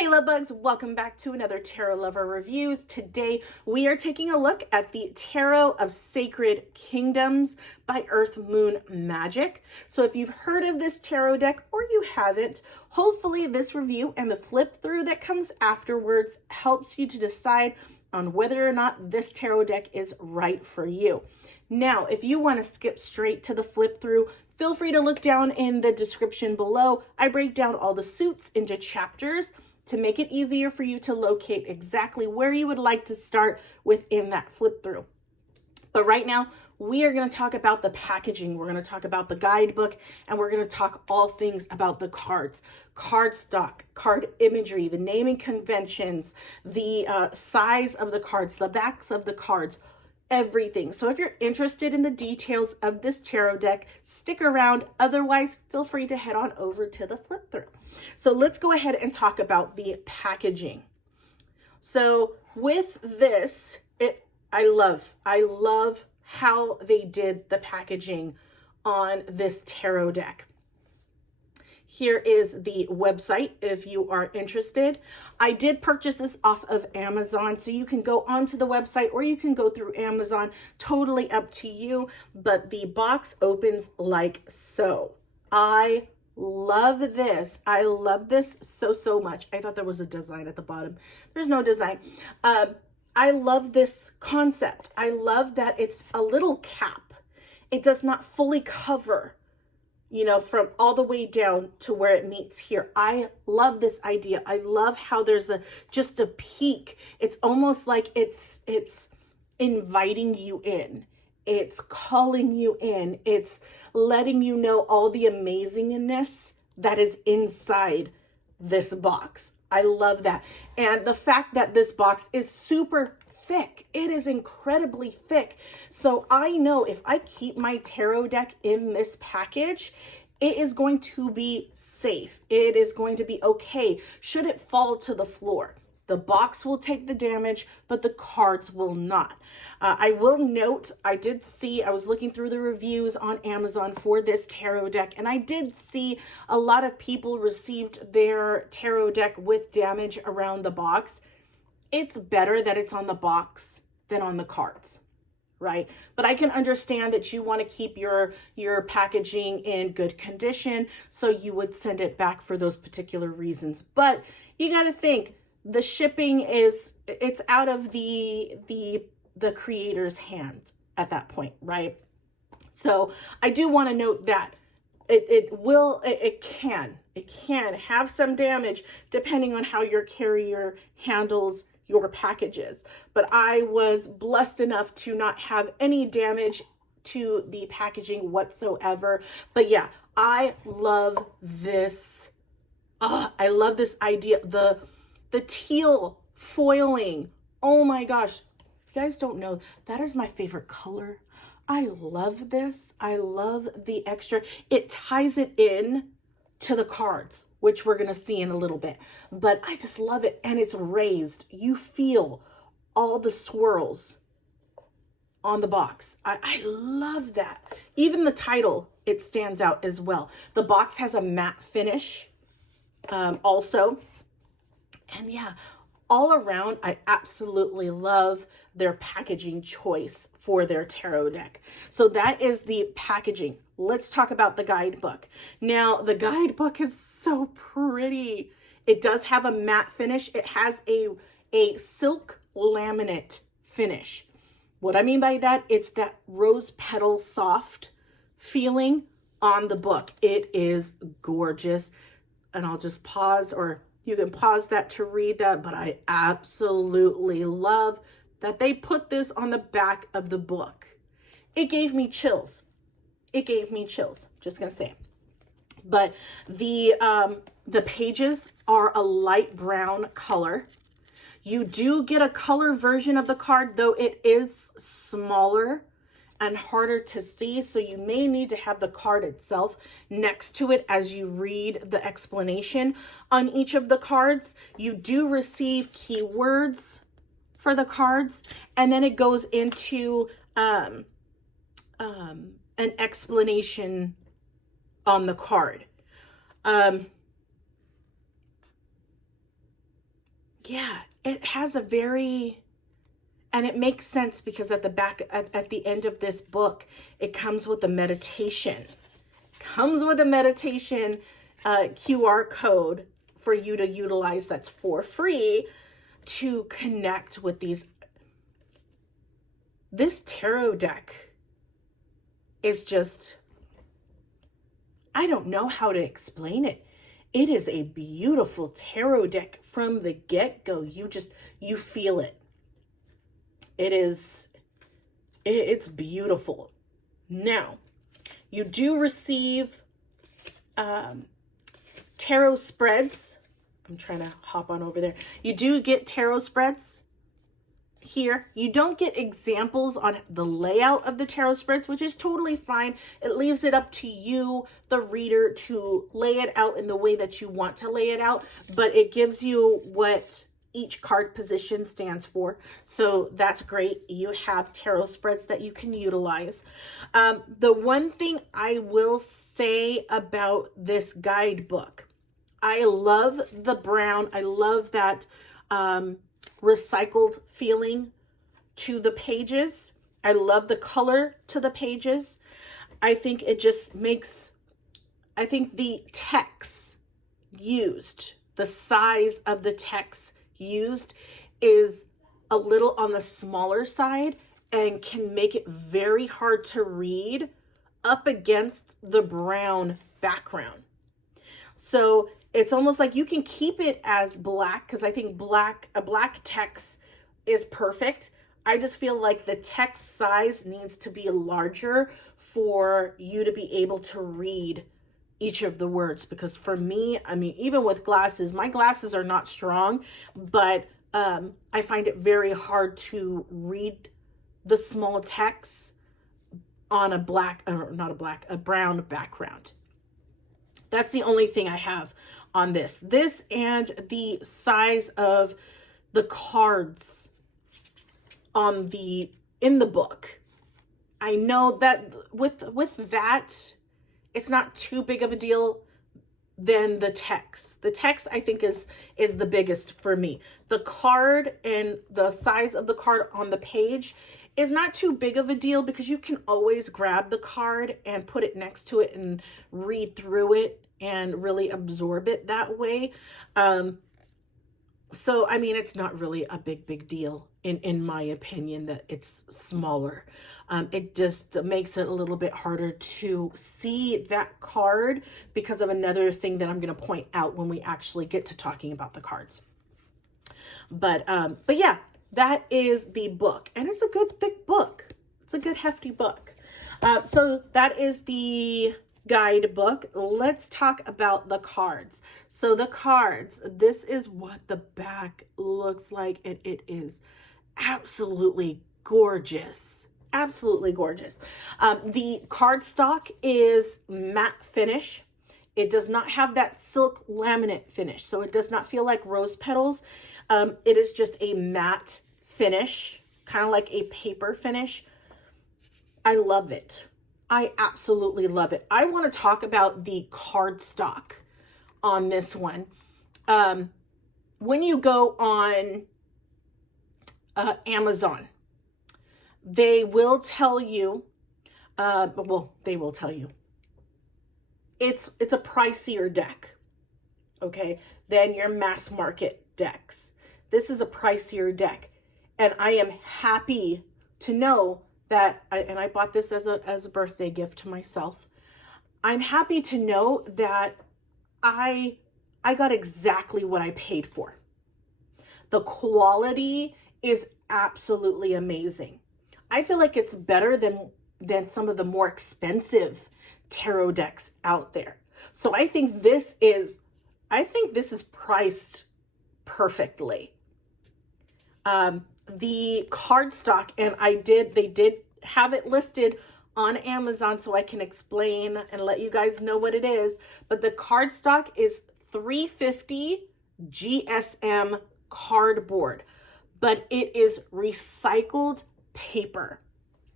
Hey love bugs, welcome back to another Tarot Lover Reviews. Today we are taking a look at the Tarot of Sacred Kingdoms by Earth Moon Magick. So if you've heard of this tarot deck or you haven't, hopefully this review and the flip through that comes afterwards helps you to decide on whether or not this tarot deck is right for you. Now, if you want to skip straight to the flip through, feel free to look down in the description below. I break down all the suits into chapters to make it easier for you to locate exactly where you would like to start within that flip through. But right now, we are going to talk about the packaging. We're going to talk about the guidebook, and we're going to talk all things about the cards, card stock, card imagery, the naming conventions, the size of the cards, the backs of the cards, everything. So if you're interested in the details of this tarot deck, stick around. Otherwise, feel free to head on over to the flip through. So let's go ahead and talk about the packaging. So with this, I love how they did the packaging on this tarot deck. Here is the website if you are interested. I did purchase this off of Amazon, so you can go onto the website or you can go through Amazon, totally up to you. But the box opens like so. I love this. I love this so much. I thought there was a design at the bottom. There's no design. I love this concept. I love that it's a little cap. It does not fully cover, you know, from all the way down to where it meets here. I love this idea. I love how there's just a peek. It's almost like it's inviting you in. It's calling you in. It's letting you know all the amazingness that is inside this box. I love that. And the fact that this box is super thick. It is incredibly thick. So I know if I keep my tarot deck in this package, it is going to be safe. It is going to be okay. Should it fall to the floor, the box will take the damage, but the cards will not. I will note, I was looking through the reviews on Amazon for this tarot deck, and I did see a lot of people received their tarot deck with damage around the box. It's better that it's on the box than on the cards, right? But I can understand that you want to keep your packaging in good condition, so you would send it back for those particular reasons. But you got to think, the shipping it's out of the creator's hands at that point, right? So I do want to note that it can have some damage depending on how your carrier handles your packages. But I was blessed enough to not have any damage to the packaging whatsoever. But yeah, I love this. I love this idea. The teal foiling. Oh my gosh. If you guys don't know, that is my favorite color. I love this. I love the extra. It ties it in to the cards, which we're going to see in a little bit. But I just love it. And it's raised. You feel all the swirls on the box. I love that. Even the title, it stands out as well. The box has a matte finish also. And yeah, all around, I absolutely love their packaging choice for their tarot deck. So that is the packaging. Let's talk about the guidebook. Now, the guidebook is so pretty. It does have a matte finish. It has a silk laminate finish. What I mean by that, it's that rose petal soft feeling on the book. It is gorgeous. And I'll just pause, or you can pause that to read that, but I absolutely love that they put this on the back of the book. It gave me chills. It gave me chills, just gonna say. But the pages are a light brown color. You do get a color version of the card, though it is smaller and harder to see, so you may need to have the card itself next to it as you read the explanation on each of the cards. You do receive keywords for the cards, and then it goes into an explanation on the card. yeah, it has a very, and it makes sense because at the back, at the end of this book, it comes with a meditation. Comes with a meditation QR code for you to utilize that's for free to connect with these. This tarot deck is just, I don't know how to explain it. It is a beautiful tarot deck from the get-go. You feel it. It's beautiful. Now, you do receive tarot spreads. I'm trying to hop on over there. You do get tarot spreads here. You don't get examples on the layout of the tarot spreads, which is totally fine. It leaves it up to you, the reader, to lay it out in the way that you want to lay it out, but it gives you what each card position stands for. So that's great. You have tarot spreads that you can utilize. The one thing I will say about this guidebook, I love the brown. I love that recycled feeling to the pages. I love the color to the pages. I think it just makes, I think the text used, the size of the text used is a little on the smaller side and can make it very hard to read up against the brown background. So it's almost like you can keep it as black, because I think a black text is perfect. I just feel like the text size needs to be larger for you to be able to read each of the words, because for me, I mean, even with glasses, my glasses are not strong, but I find it very hard to read the small text on a brown background. That's the only thing I have on this and the size of the cards in the book. I know that with that, it's not too big of a deal than the text. The text, I think, is the biggest for me. The card and the size of the card on the page is not too big of a deal, because you can always grab the card and put it next to it and read through it and really absorb it that way. So, I mean, it's not really a big deal in my opinion that it's smaller. It just makes it a little bit harder to see that card because of another thing that I'm going to point out when we actually get to talking about the cards. But yeah, that is the book, and it's a good thick book. It's a good hefty book. So that is the guidebook. Let's talk about the cards. So the cards, this is what the back looks like, and it is absolutely gorgeous. Absolutely gorgeous. The cardstock is matte finish. It does not have that silk laminate finish, so it does not feel like rose petals. It is just a matte finish, kind of like a paper finish. I love it. I absolutely love it. I want to talk about the cardstock on this one. When you go on Amazon, they will tell you, they will tell you it's a pricier deck, okay, than your mass market decks. This is a pricier deck, and I am happy to know that, I bought this as a birthday gift to myself. I'm happy to know that I got exactly what I paid for. The quality is absolutely amazing. I feel like it's better than some of the more expensive tarot decks out there. So I think this is priced perfectly. The cardstock, and they did have it listed on Amazon, so I can explain and let you guys know what it is. But the cardstock is 350 GSM cardboard, but it is recycled paper.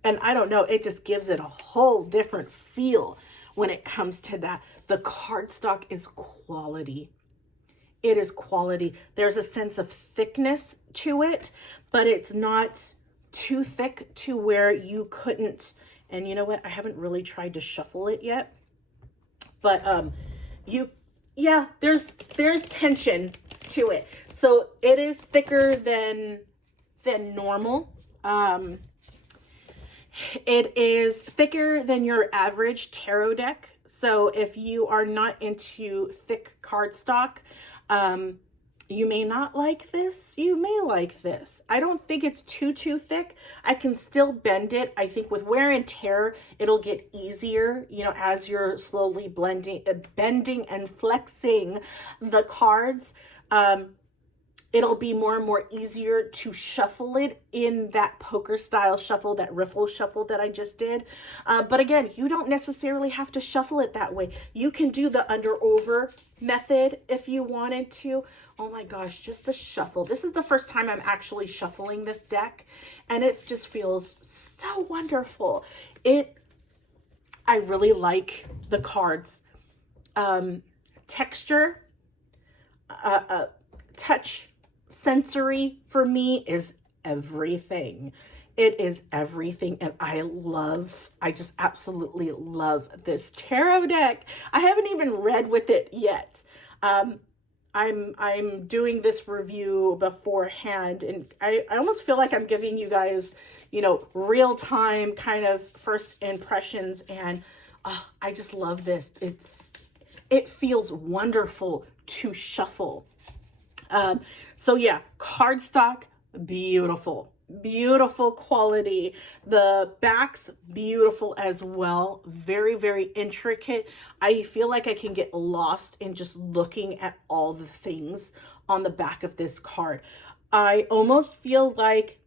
And I don't know, it just gives it a whole different feel when it comes to that. The cardstock is quality. it is quality. There's a sense of thickness to it, but it's not too thick to where you couldn't. And you know what? I haven't really tried to shuffle it yet, but yeah, there's tension to it. So it is thicker than normal. It is thicker than your average tarot deck. So if you are not into thick cardstock, you may not like this. You may like this. I don't think it's too thick. I can still bend it. I think with wear and tear, it'll get easier, you know, as you're slowly bending and flexing the cards. It'll be more and more easier to shuffle it in that poker style shuffle, that riffle shuffle that I just did. But again, you don't necessarily have to shuffle it that way. You can do the under over method if you wanted to. Oh my gosh, just the shuffle. This is the first time I'm actually shuffling this deck, and it just feels so wonderful. I really like the cards. Texture, touch, sensory for me is everything. It is everything, and I just absolutely love this tarot deck. I haven't even read with it yet. I'm doing this review beforehand, and I almost feel like I'm giving you guys, you know, real time kind of first impressions, and I just love this. It feels wonderful to shuffle. So yeah, cardstock, beautiful quality. The backs, beautiful as well. Very intricate. I feel like I can get lost in just looking at all the things on the back of this card. I almost feel like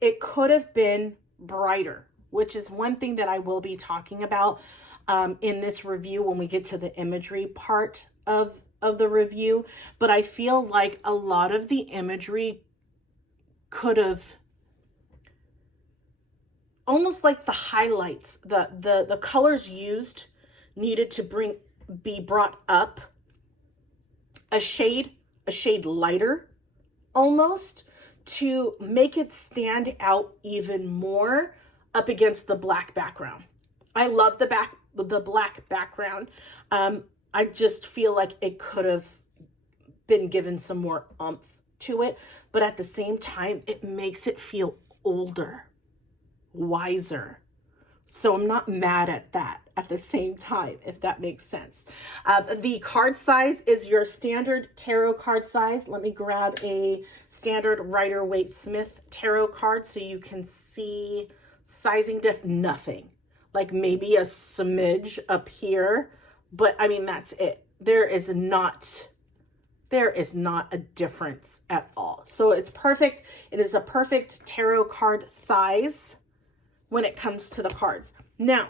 it could have been brighter, which is one thing that I will be talking about in this review when we get to the imagery part of the review. But I feel like a lot of the imagery could have, almost like the highlights, the colors used needed to be brought up a shade lighter, almost, to make it stand out even more up against the black background. I love the black background. I just feel like it could have been given some more oomph to it, but at the same time, it makes it feel older, wiser. So I'm not mad at that at the same time, if that makes sense. The card size is your standard tarot card size. Let me grab a standard Rider-Waite-Smith tarot card so you can see sizing diff. Nothing. Like maybe a smidge up here, but I mean, that's it. There is not a difference at all. So it's perfect. It is a perfect tarot card size when it comes to the cards. Now,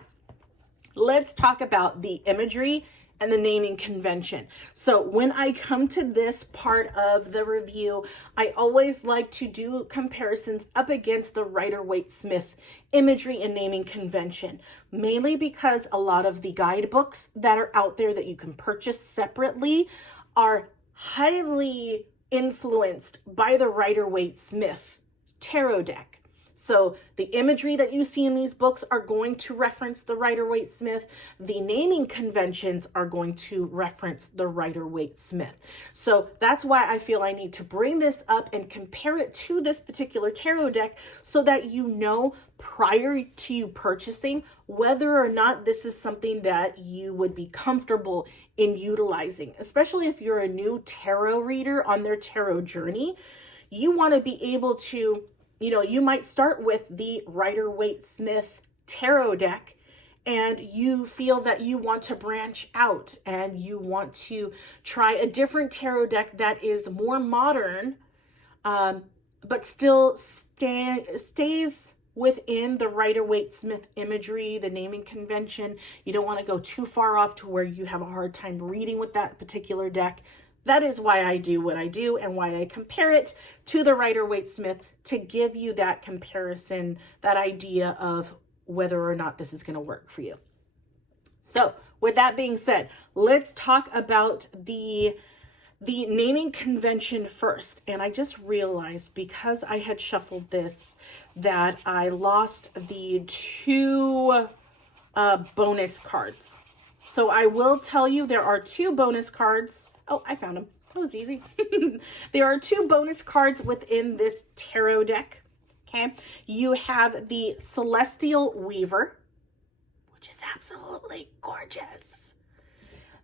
let's talk about the imagery and the naming convention. So when I come to this part of the review, I always like to do comparisons up against the Rider-Waite-Smith imagery and naming convention, mainly because a lot of the guidebooks that are out there that you can purchase separately are highly influenced by the Rider-Waite-Smith tarot deck. So the imagery that you see in these books are going to reference the Rider-Waite-Smith. The naming conventions are going to reference the Rider-Waite-Smith. So that's why I feel I need to bring this up and compare it to this particular tarot deck so that you know prior to you purchasing whether or not this is something that you would be comfortable in utilizing, especially if you're a new tarot reader on their tarot journey. You want to be able to, you know, you might start with the Rider-Waite-Smith tarot deck and you feel that you want to branch out and you want to try a different tarot deck that is more modern, but still stays within the Rider-Waite-Smith imagery, the naming convention. You don't want to go too far off to where you have a hard time reading with that particular deck. That is why I do what I do and why I compare it to the Rider-Waite-Smith, to give you that comparison, that idea of whether or not this is going to work for you. So with that being said, let's talk about the the naming convention first. And I just realized, because I had shuffled this, that I lost the two bonus cards. So I will tell you there are two bonus cards. Oh, I found them. That was easy. There are two bonus cards within this tarot deck. Okay. You have the Celestial Weaver, which is absolutely gorgeous.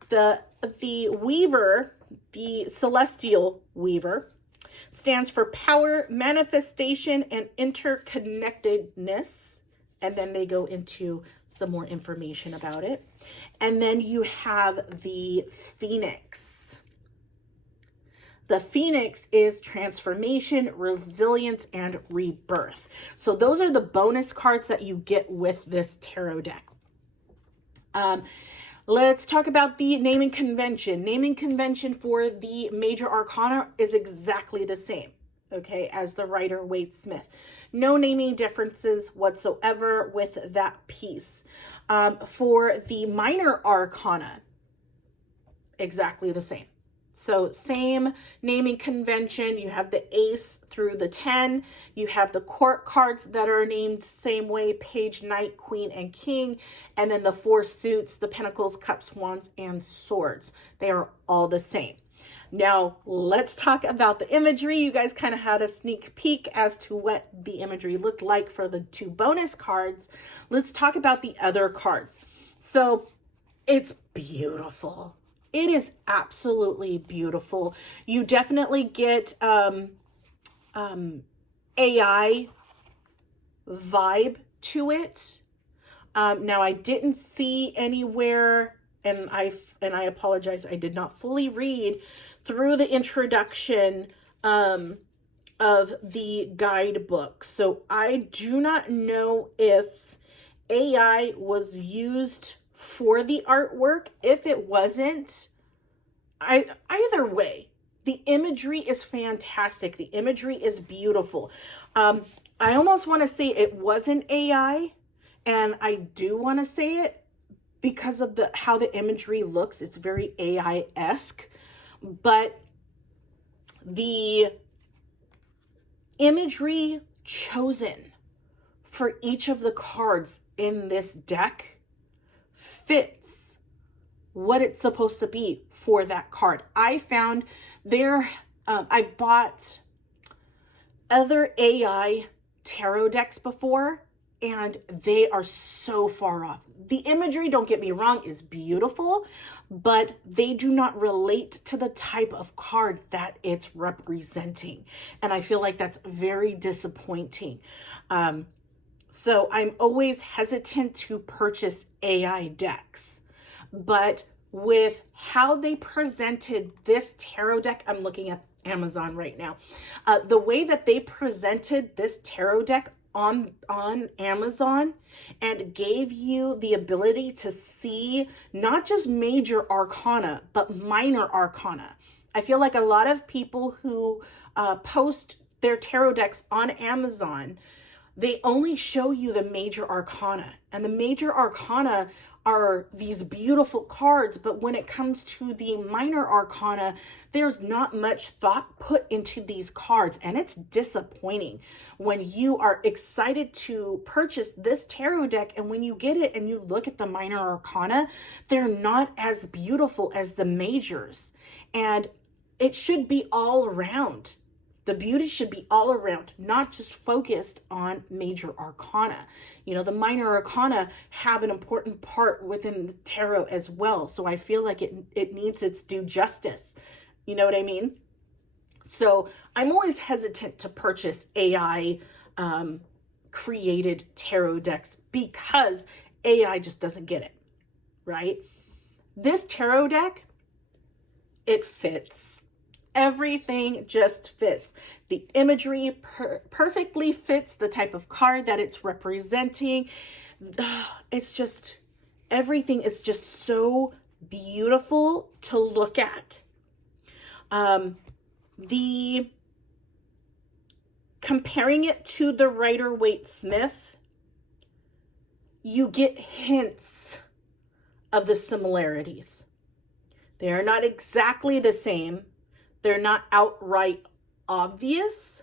The Weaver, the Celestial Weaver, stands for power, manifestation, and interconnectedness. And then they go into some more information about it. And then you have the Phoenix. The Phoenix is transformation, resilience, and rebirth. So those are the bonus cards that you get with this tarot deck. Let's talk about the naming convention. Naming convention for the major arcana is exactly the same, okay, as the Rider-Waite-Smith. No naming differences whatsoever with that piece. For the minor arcana, exactly the same. So same naming convention. You have the Ace through the 10. You have the court cards that are named same way: Page, Knight, Queen, and King. And then the four suits: the Pentacles, Cups, Wands, and Swords. They are all the same. Now, let's talk about the imagery. You guys kind of had a sneak peek as to what the imagery looked like for the two bonus cards. Let's talk about the other cards. So it's beautiful. It is absolutely beautiful. You definitely get AI vibe to it. Now, I didn't see anywhere, and I apologize, I did not fully read through the introduction of the guidebook. So I do not know if AI was used for the artwork. If it wasn't, either way, the imagery is fantastic. The imagery is beautiful. I almost want to say it wasn't AI, and I do want to say it because of how the imagery looks. It's very AI-esque, but the imagery chosen for each of the cards in this deck fits what it's supposed to be for that card. I found I bought other AI tarot decks before, and they are so far off. The imagery, don't get me wrong, is beautiful, but they do not relate to the type of card that it's representing. And I feel like that's very disappointing. So I'm always hesitant to purchase AI decks, but with how they presented this tarot deck, I'm looking at Amazon right now. The way that they presented this tarot deck on Amazon and gave you the ability to see not just major arcana, but minor arcana. I feel like a lot of people who post their tarot decks on Amazon, they only show you the major arcana, and the major arcana are these beautiful cards. But when it comes to the minor arcana, there's not much thought put into these cards, and it's disappointing when you are excited to purchase this tarot deck, and when you get it and you look at the minor arcana, they're not as beautiful as the majors. And it should be all around. The beauty should be all around, not just focused on major arcana. You know, the minor arcana have an important part within the tarot as well. So I feel like it needs its due justice. You know what I mean? So I'm always hesitant to purchase AI created tarot decks because AI just doesn't get it, right? This tarot deck, it fits. Everything just fits. The imagery perfectly fits the type of card that it's representing. It's just, everything is just so beautiful to look at. Comparing it to the Rider-Waite-Smith, you get hints of the similarities. They are not exactly the same, They're not outright obvious,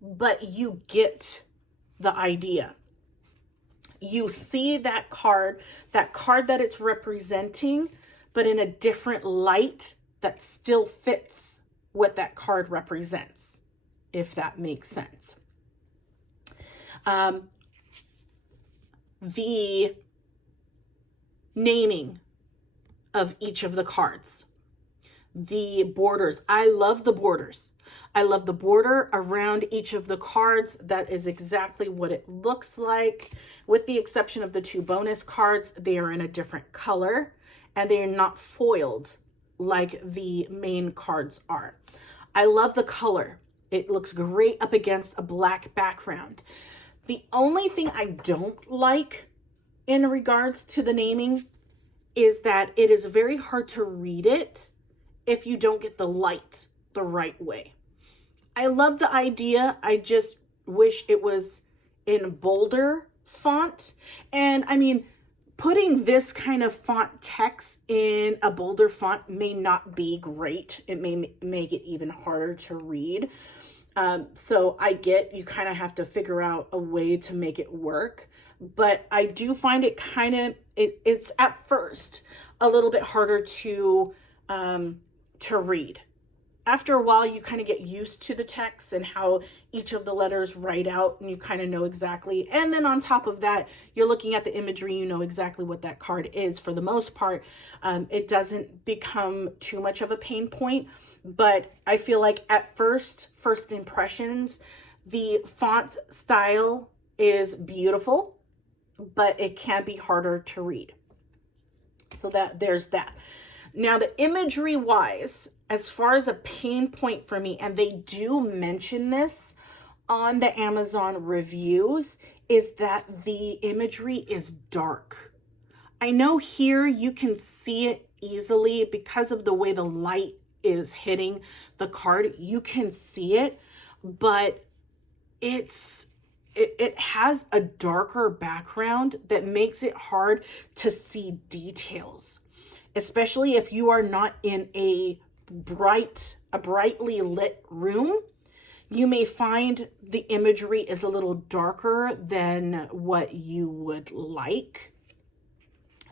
but you get the idea. You see that card that it's representing, but in a different light that still fits what that card represents, if that makes sense. The naming of each of the cards, the borders. I love the borders. I love the border around each of the cards. That is exactly what it looks like. With the exception of the 2 bonus cards, they are in a different color and they are not foiled like the main cards are. I love the color. It looks great up against a black background. The only thing I don't like in regards to the naming is that it is very hard to read it if you don't get the light the right way. I love the idea. I just wish it was in bolder font. And I mean, putting this kind of font text in a bolder font may not be great. It may make it even harder to read. So I get you kind of have to figure out a way to make it work. But I do find it kind of, it's at first a little bit harder to read. After a while, you kind of get used to the text and how each of the letters write out, and you kind of know exactly. And then on top of that, you're looking at the imagery, you know exactly what that card is for the most part. It doesn't become too much of a pain point, but I feel like at first impressions, the font style is beautiful, but it can be harder to read. So there's that. Now, the imagery wise, as far as a pain point for me, and they do mention this on the Amazon reviews, is that the imagery is dark. I know here you can see it easily because of the way the light is hitting the card. You can see it, but it has a darker background that makes it hard to see details, especially if you are not in a brightly lit room. You may find the imagery is a little darker than what you would like.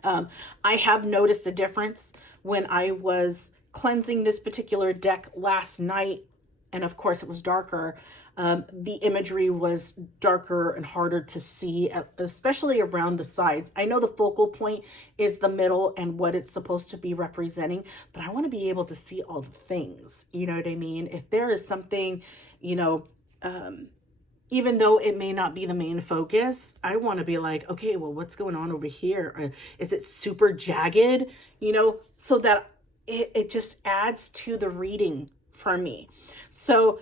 I have noticed a difference when I was cleansing this particular deck last night, and of course it was darker. The imagery was darker and harder to see, especially around the sides. I know the focal point is the middle and what it's supposed to be representing, but I want to be able to see all the things. You know what I mean? If there is something, you know, even though it may not be the main focus, I want to be like, okay, well, what's going on over here? Is it super jagged? You know, so that it just adds to the reading for me. So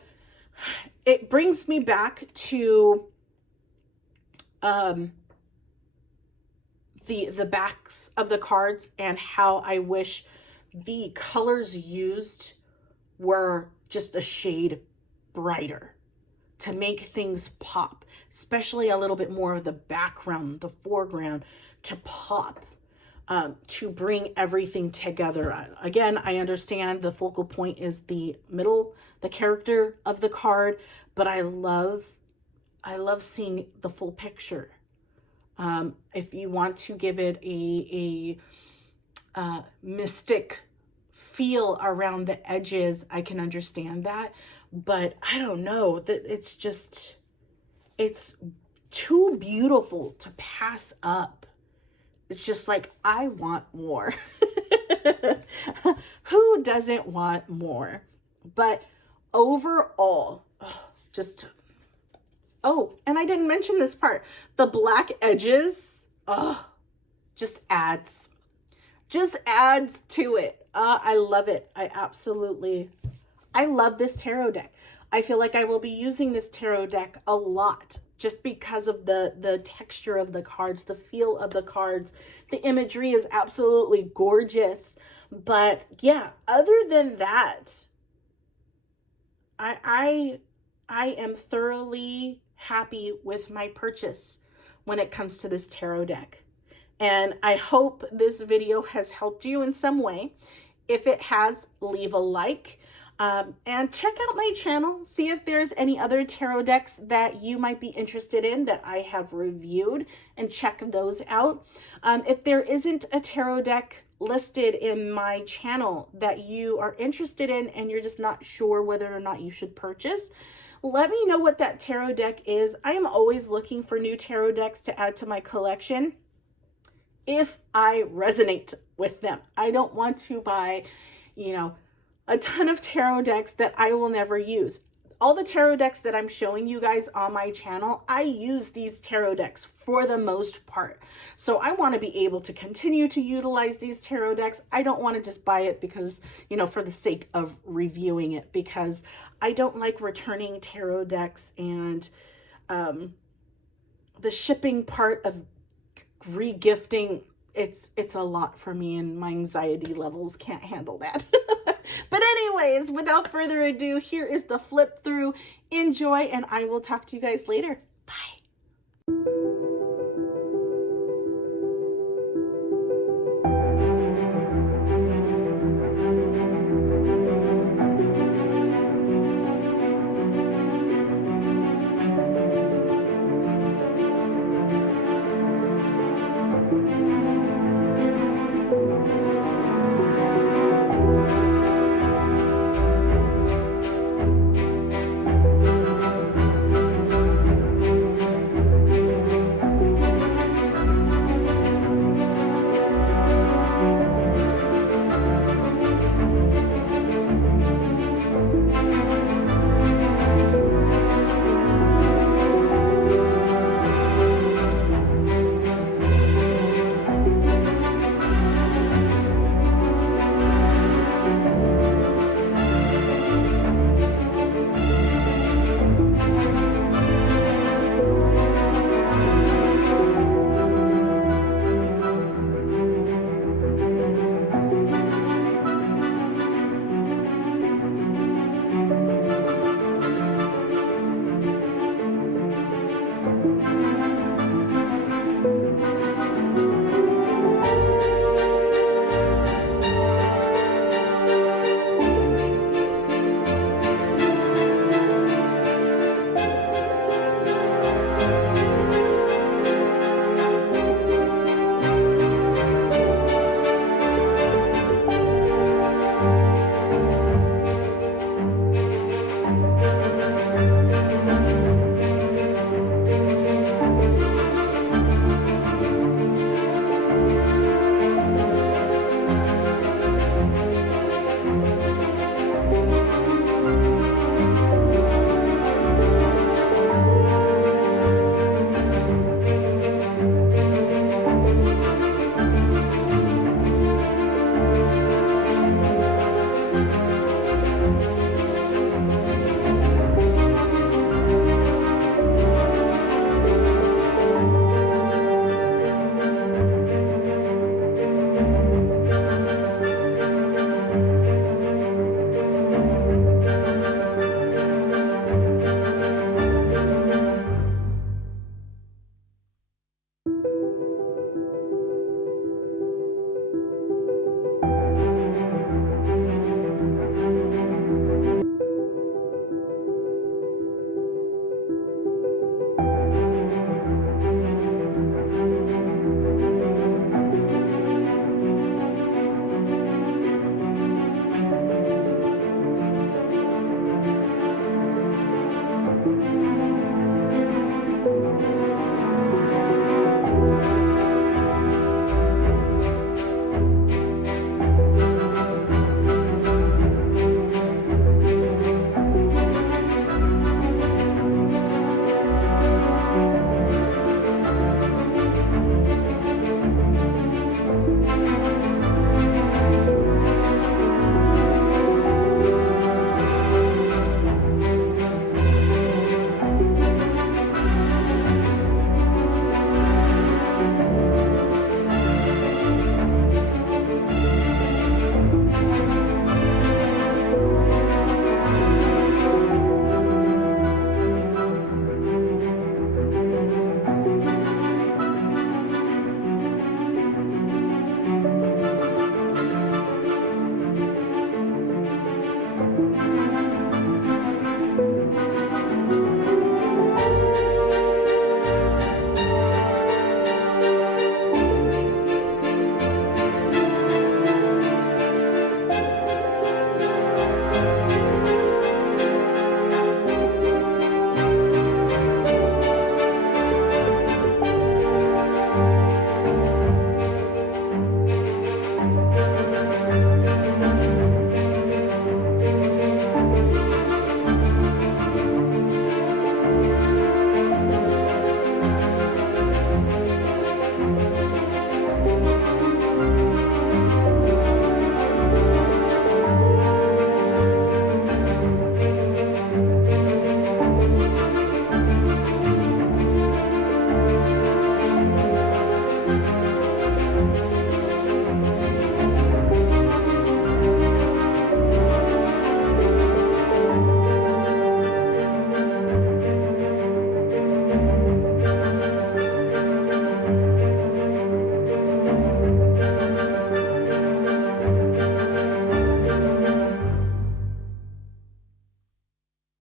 it brings me back to the backs of the cards and how I wish the colors used were just a shade brighter to make things pop, especially a little bit more of the background, the foreground to pop, to bring everything together. Again, I understand the focal point is the middle, the character of the card, but I love seeing the full picture. If you want to give it a mystic feel around the edges, I can understand that, but I don't know, that it's too beautiful to pass up. It's just like, I want more. Who doesn't want more? But overall, and I didn't mention this part. The black edges, just adds to it. I love it. I love this tarot deck. I feel like I will be using this tarot deck a lot just because of the texture of the cards, the feel of the cards. The imagery is absolutely gorgeous. But yeah, other than that, I am thoroughly happy with my purchase when it comes to this tarot deck. And I hope this video has helped you in some way. If it has, leave a like. And check out my channel, see if there's any other tarot decks that you might be interested in that I have reviewed, and check those out. If there isn't a tarot deck listed in my channel that you are interested in and you're just not sure whether or not you should purchase, let me know what that tarot deck is. I am always looking for new tarot decks to add to my collection if I resonate with them. I don't want to buy, a ton of tarot decks that I will never use. All the tarot decks that I'm showing you guys on my channel, I use these tarot decks for the most part. So I want to be able to continue to utilize these tarot decks. I don't want to just buy it because, for the sake of reviewing it, because I don't like returning tarot decks, and the shipping part of regifting, it's a lot for me, and my anxiety levels can't handle that. But anyways, without further ado, here is the flip through. Enjoy, and I will talk to you guys later. Bye.